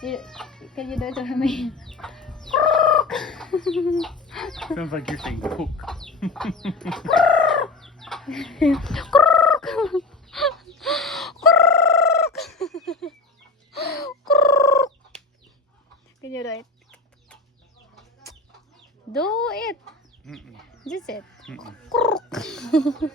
Can you do it for me? Sounds like you're saying cook. Can you do it? Do it. Mm-mm. Just it. Mm-mm.